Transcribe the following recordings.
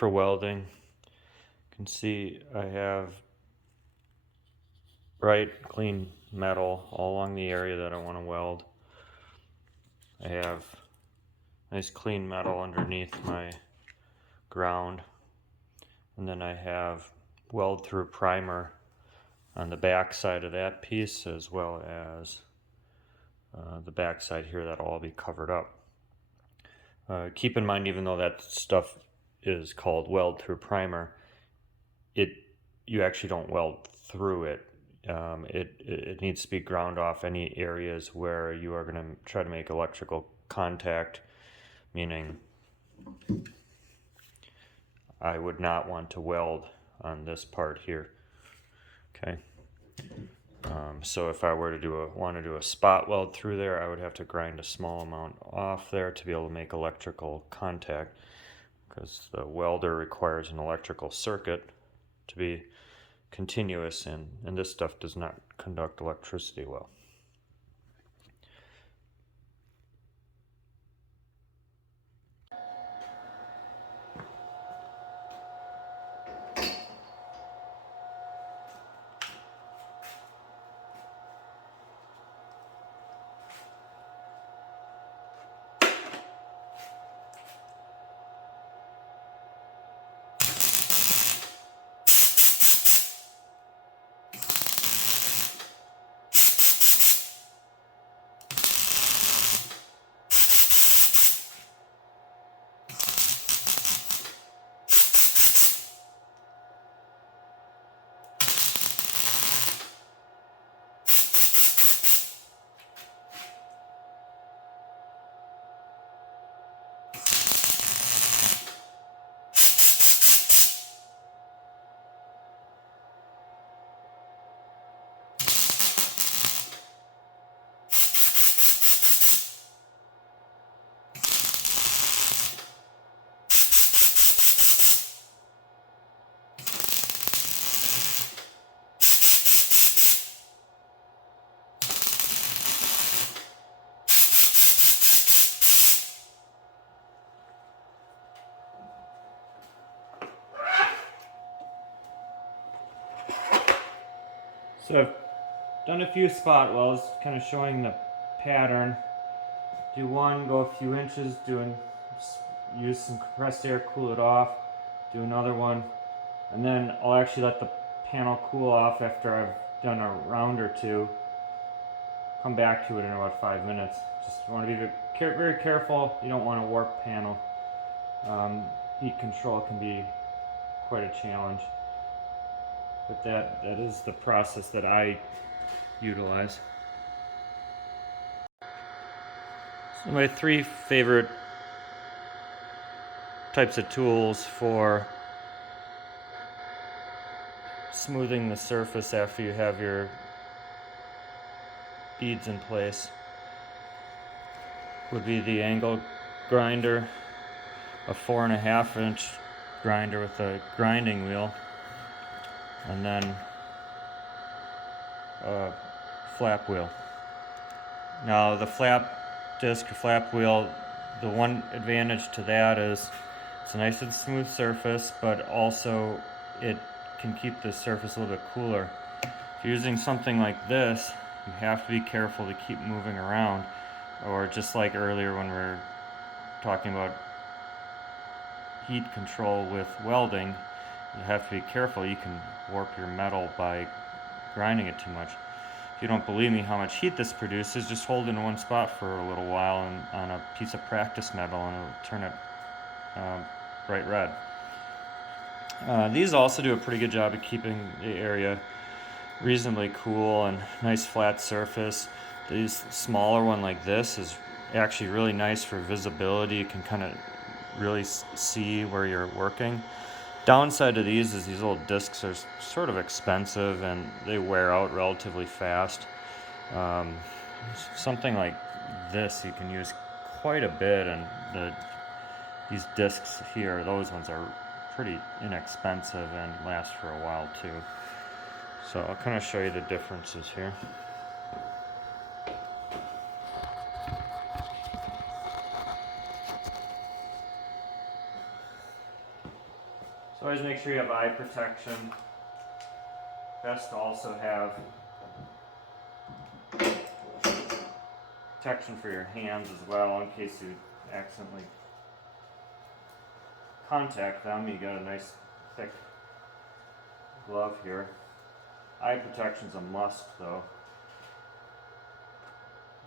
for welding. You can see I have bright, clean metal all along the area that I want to weld. I have nice clean metal underneath my ground, and then I have weld through primer on the back side of that piece, as well as the back side here. That'll all be covered up. Keep in mind, even though that stuff is called weld through primer, you actually don't weld through it. It needs to be ground off any areas where you are going to try to make electrical contact, meaning I would not want to weld on this part here. Okay. So if I were to want to do a spot weld through there, I would have to grind a small amount off there to be able to make electrical contact, because the welder requires an electrical circuit to be continuous, and this stuff does not conduct electricity well. So I've done a few spot welds, kind of showing the pattern. Do one, go a few inches, use some compressed air, cool it off. Do another one, and then I'll actually let the panel cool off after I've done a round or two. Come back to it in about 5 minutes. Just want to be very careful. You don't want to warp panel. Heat control can be quite a challenge. But that is the process that I utilize. So my 3 favorite types of tools for smoothing the surface after you have your beads in place would be the angle grinder, a 4.5 inch grinder with a grinding wheel, and then a flap wheel. Now the flap disc or flap wheel, the one advantage to that is it's a nice and smooth surface, but also it can keep the surface a little bit cooler. If you're using something like this, you have to be careful to keep moving around, or just like earlier when we were talking about heat control with welding, you have to be careful. You can warp your metal by grinding it too much. If you don't believe me how much heat this produces, just hold it in one spot for a little while and on a piece of practice metal, and it'll turn it bright red. These also do a pretty good job of keeping the area reasonably cool and nice flat surface. This smaller one like this is actually really nice for visibility. You can kind of really see where you're working. Downside to these is these little discs are sort of expensive and they wear out relatively fast. Something like this you can use quite a bit, and these discs here, those ones are pretty inexpensive and last for a while too. So I'll kind of show you the differences here. always make sure you have eye protection. Best to also have protection for your hands as well in case you accidentally contact them. You got a nice thick glove here. Eye protection's a must though.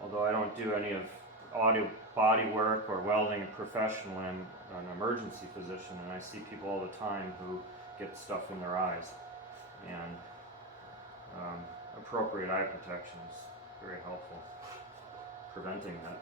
Although I don't do any of audio body work or welding professionally, I'm an emergency physician and I see people all the time who get stuff in their eyes. And appropriate eye protection is very helpful preventing that.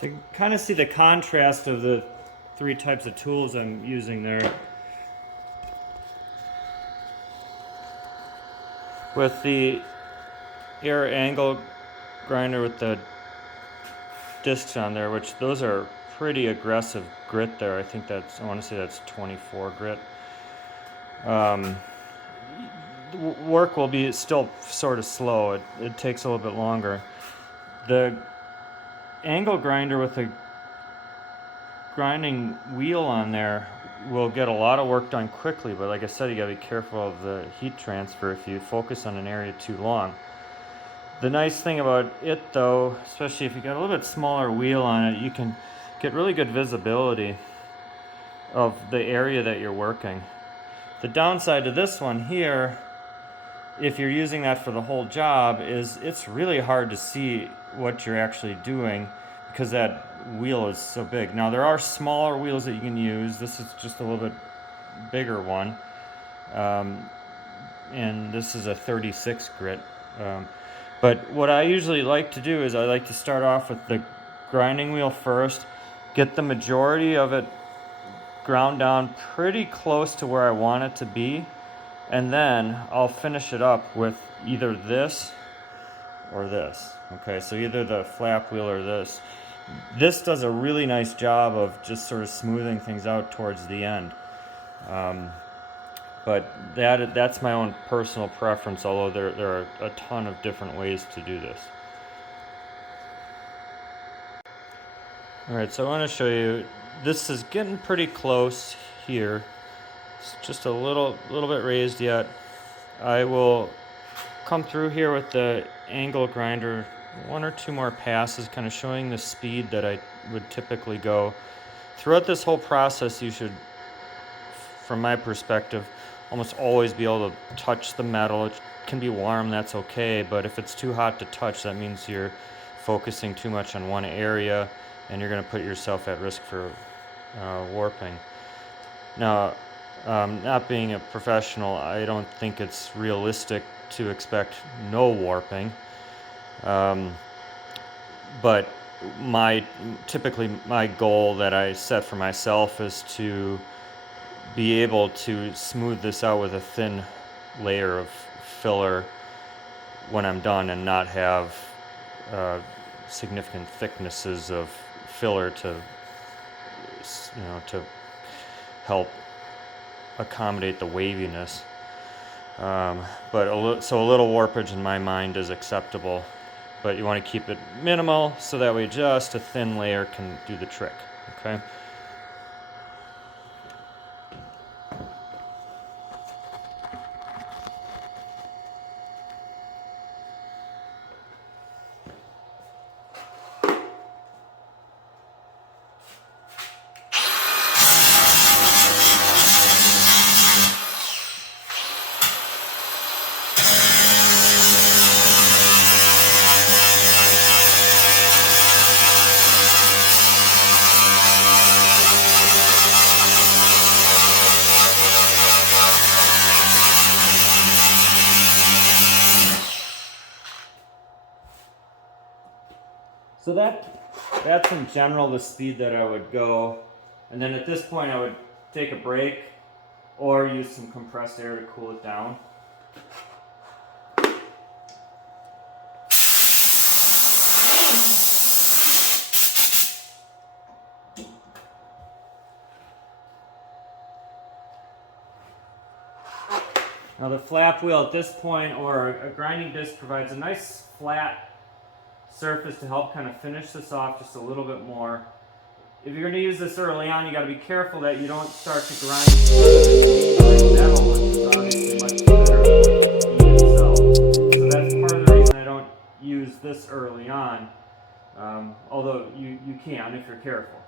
So you can kind of see the contrast of the three types of tools I'm using there. With the air angle grinder with the discs on there, which those are pretty aggressive grit there. I think that's, I want to say that's 24 grit. Work will be still sort of slow. It takes a little bit longer. The angle grinder with a grinding wheel on there will get a lot of work done quickly, but like I said, you gotta be careful of the heat transfer if you focus on an area too long. The nice thing about it though, especially if you got a little bit smaller wheel on it, you can get really good visibility of the area that you're working. The downside to this one here, if you're using that for the whole job, is it's really hard to see what you're actually doing because that wheel is so big. Now there are smaller wheels that you can use. This is just a little bit bigger one. And this is a 36 grit. But what I usually like to do is I like to start off with the grinding wheel first, get the majority of it ground down pretty close to where I want it to be, and then I'll finish it up with either this or this. Okay, so either the flap wheel or this. This does a really nice job of just sort of smoothing things out towards the end. But that's my own personal preference, although there are a ton of different ways to do this. Alright, so I want to show you, this is getting pretty close here. It's just a little bit raised yet. I will come through here with the angle grinder, one or two more passes, kind of showing the speed that I would typically go. Throughout this whole process, you should, from my perspective, almost always be able to touch the metal. It can be warm, that's okay, but if it's too hot to touch, that means you're focusing too much on one area and you're going to put yourself at risk for warping. Now, not being a professional, I don't think it's realistic to expect no warping. But typically my goal that I set for myself is to be able to smooth this out with a thin layer of filler when I'm done and not have significant thicknesses of filler to help accommodate the waviness. But so a little warpage in my mind is acceptable, but you want to keep it minimal so that way just a thin layer can do the trick, okay? So that's in general the speed that I would go. And then at this point I would take a break or use some compressed air to cool it down. Now the flap wheel at this point, or a grinding disc, provides a nice flat surface to help kind of finish this off just a little bit more. If you're going to use this early on, you got to be careful that you don't start to grind metal, which is obviously much thinner than the bead itself. So that's part of the reason I don't use this early on, although you can if you're careful.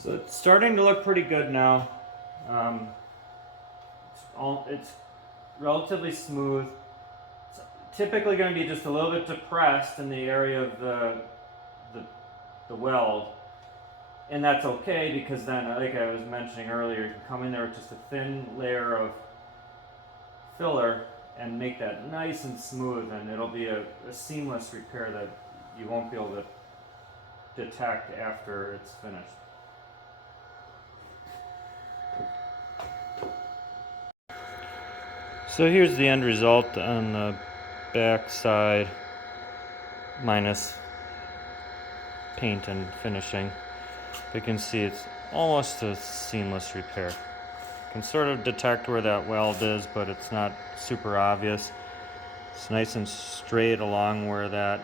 So it's starting to look pretty good now. It's relatively smooth. It's typically going to be just a little bit depressed in the area of the weld. And that's okay because then, like I was mentioning earlier, you can come in there with just a thin layer of filler and make that nice and smooth, and it'll be a seamless repair that you won't be able to detect after it's finished. So here's the end result on the back side, minus paint and finishing. You can see it's almost a seamless repair. You can sort of detect where that weld is, but it's not super obvious. It's nice and straight along where that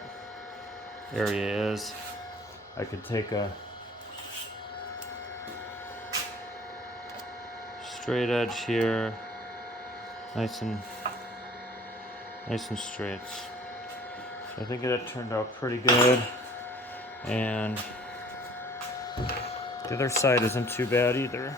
area is. I could take a straight edge here, nice and straight. So I think that turned out pretty good, and The other side isn't too bad either.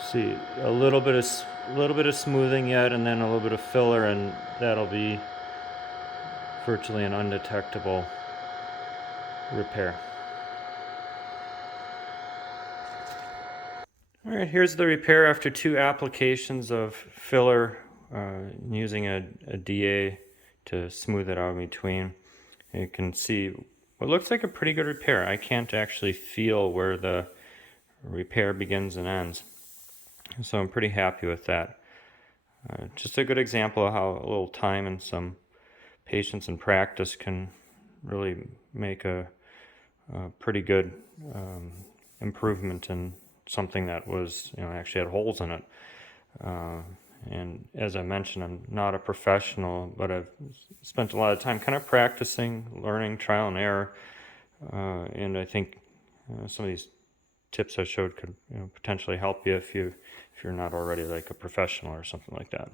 See, a little bit of smoothing yet, and then a little bit of filler, and that'll be virtually an undetectable repair. All right, here's the repair after 2 applications of filler using a DA to smooth it out in between. You can see what looks like a pretty good repair. I can't actually feel where the repair begins and ends, so I'm pretty happy with that. Just a good example of how a little time and some patience and practice can really make a pretty good improvement in something that was, actually had holes in it. And as I mentioned, I'm not a professional, but I've spent a lot of time kind of practicing, learning, trial and error. And I think some of these tips I showed could potentially help you if you're not already like a professional or something like that.